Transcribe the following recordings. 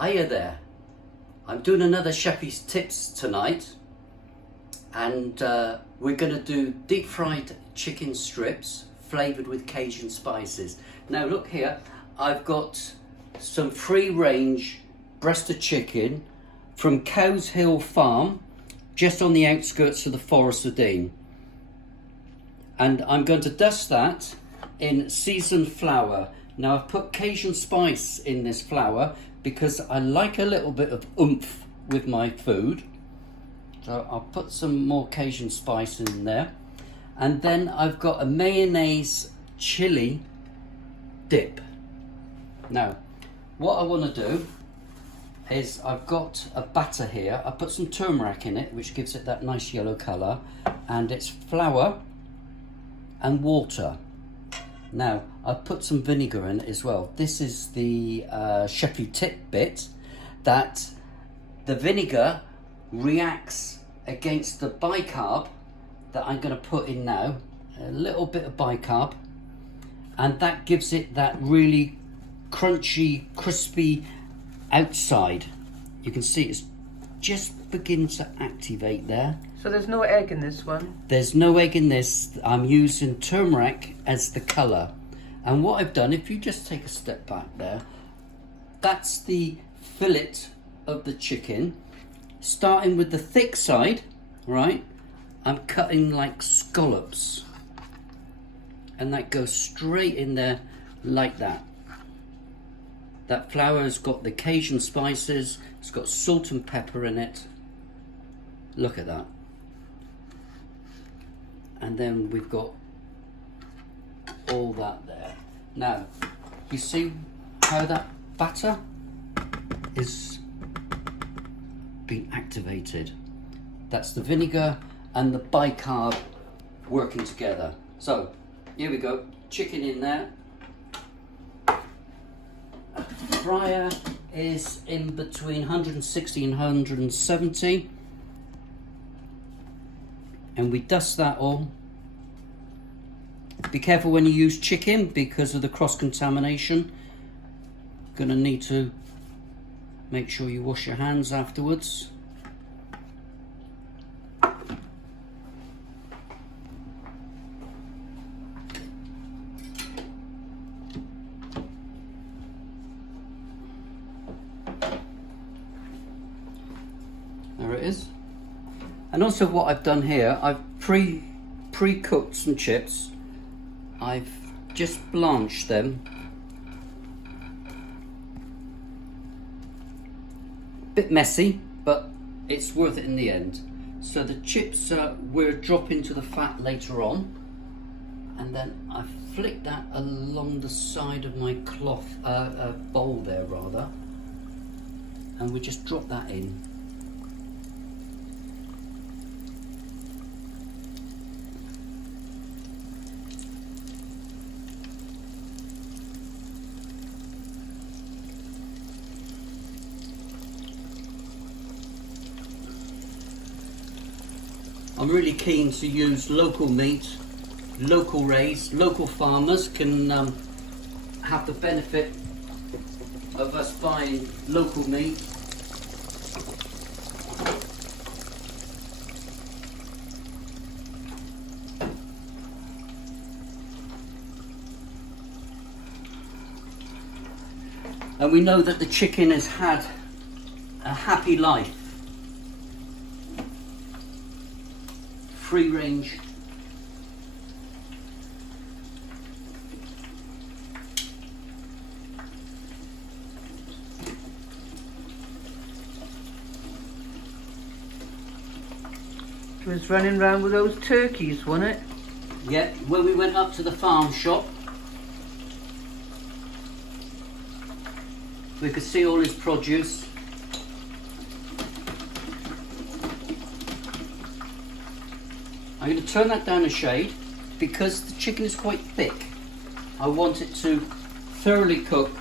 Hiya there. I'm doing another Chef's Tips tonight, and we're going to do deep fried chicken strips flavoured with Cajun spices. Now look here, I've got some free range breasted chicken from Cows Hill Farm, just on the outskirts of the Forest of Dean. And I'm going to dust that in seasoned flour. Now I've put Cajun spice in this flour because I like a little bit of oomph with my food. So I'll put some more Cajun spice in there. And then I've got a mayonnaise chili dip. Now, what I want to do is I've got a batter here. I put some turmeric in it, which gives it that nice yellow colour. And it's flour and water. Now, I've put some vinegar in it as well. This is the chefy tip bit, that the vinegar reacts against the bicarb that I'm going to put in now. A little bit of bicarb, and that gives it that really crunchy, crispy outside. You can see it's just beginning to activate there. So there's no egg in this one? There's no egg in this. I'm using turmeric as the colour. And what I've done, if you just take a step back there, that's the fillet of the chicken. Starting with the thick side, right? I'm cutting like scallops. And that goes straight in there like that. That flour has got the Cajun spices, it's got salt and pepper in it. Look at that. And then we've got all that there. Now, you see how that batter is being activated? That's the vinegar and the bicarb working together. So, here we go, chicken in there. Fryer is in between 160 and 170. And we dust that all. Be careful when you use chicken because of the cross-contamination. Gonna need to make sure you wash your hands afterwards. There it is. And also what I've done here, I've pre-cooked some chips. I've just blanched them. Bit messy, but it's worth it in the end. So the chips we'll drop into the fat later on. And then I flick that along the side of my cloth, bowl there rather. And we just drop that in. I'm really keen to use local meat, local raised, local farmers can have the benefit of us buying local meat. And we know that the chicken has had a happy life. Free range. It was running around with those turkeys, wasn't it? Yeah, when we went up to the farm shop, we could see all his produce. I'm going to turn that down a shade because the chicken is quite thick. I want it to thoroughly cook.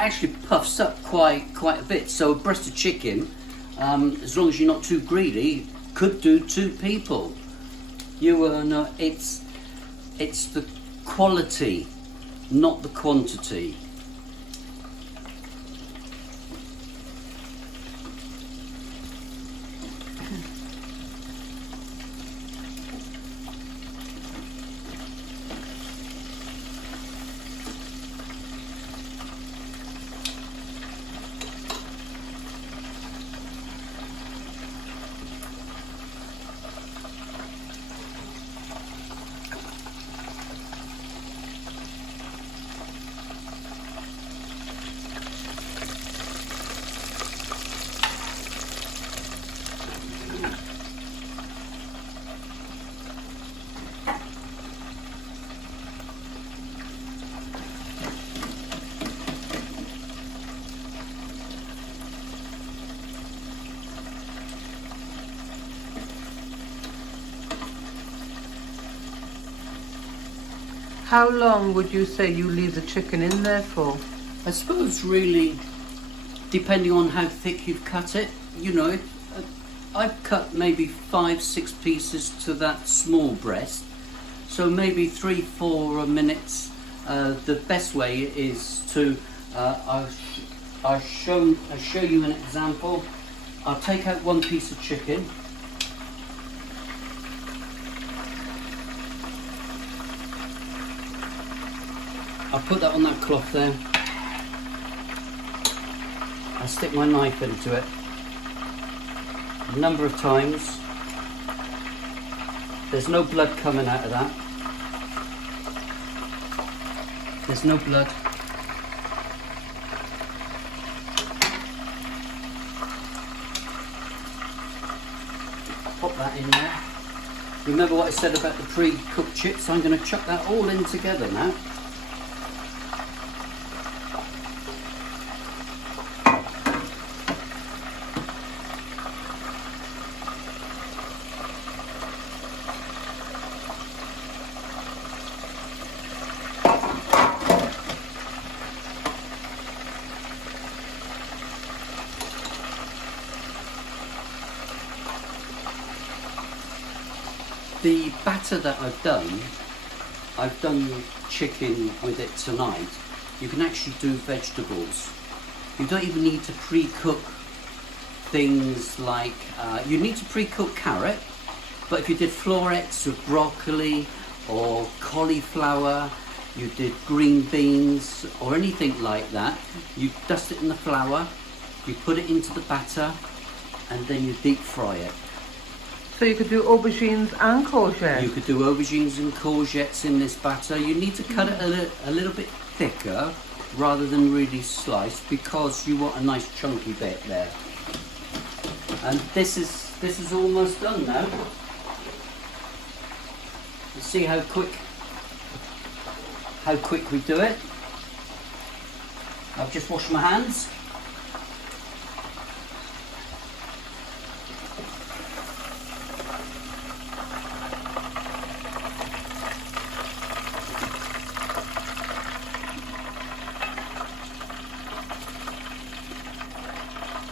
actually puffs up quite a bit. So a breast of chicken, as long as you're not too greedy, could do 2 people. You know, it's the quality, not the quantity. How long would you say you leave the chicken in there for? I suppose really, depending on how thick you've cut it, you know, I've cut maybe 5-6 pieces to that small breast, so maybe 3-4 minutes. The best way is to, I'll show you an example. I'll take out 1 piece of chicken. I'll put that on that cloth there. I'll stick my knife into it a number of times. There's no blood coming out of that. There's no blood. Pop that in there. Remember what I said about the pre-cooked chips? I'm going to chuck that all in together now. The batter that I've done chicken with it tonight. You can actually do vegetables. You don't even need to pre-cook things like, you need to pre-cook carrot, but if you did florets or broccoli or cauliflower, you did green beans or anything like that, you dust it in the flour, you put it into the batter, and then you deep fry it. So you could do aubergines and courgettes? You could do aubergines and courgettes in this batter. You need to cut it a little bit thicker rather than really sliced, because you want a nice chunky bit there. And this is almost done now. You see how quick we do it. I've just washed my hands.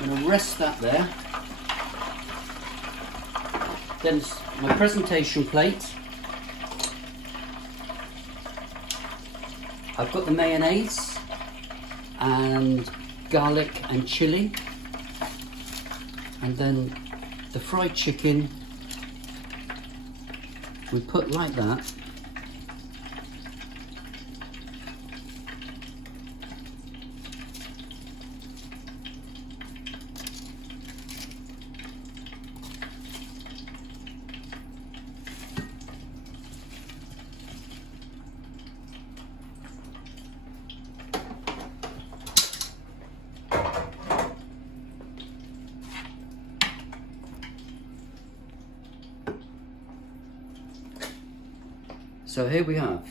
I'm going to rest that there. Then my presentation plate. I've got the mayonnaise and garlic and chilli, and then the fried chicken we put like that. So here we have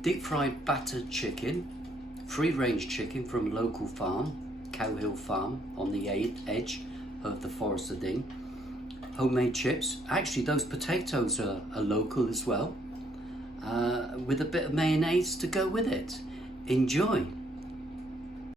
deep fried battered chicken, free range chicken from a local farm, Cow Hill Farm on the edge of the Forest of Dean. Homemade chips, actually those potatoes are local as well, with a bit of mayonnaise to go with it. Enjoy.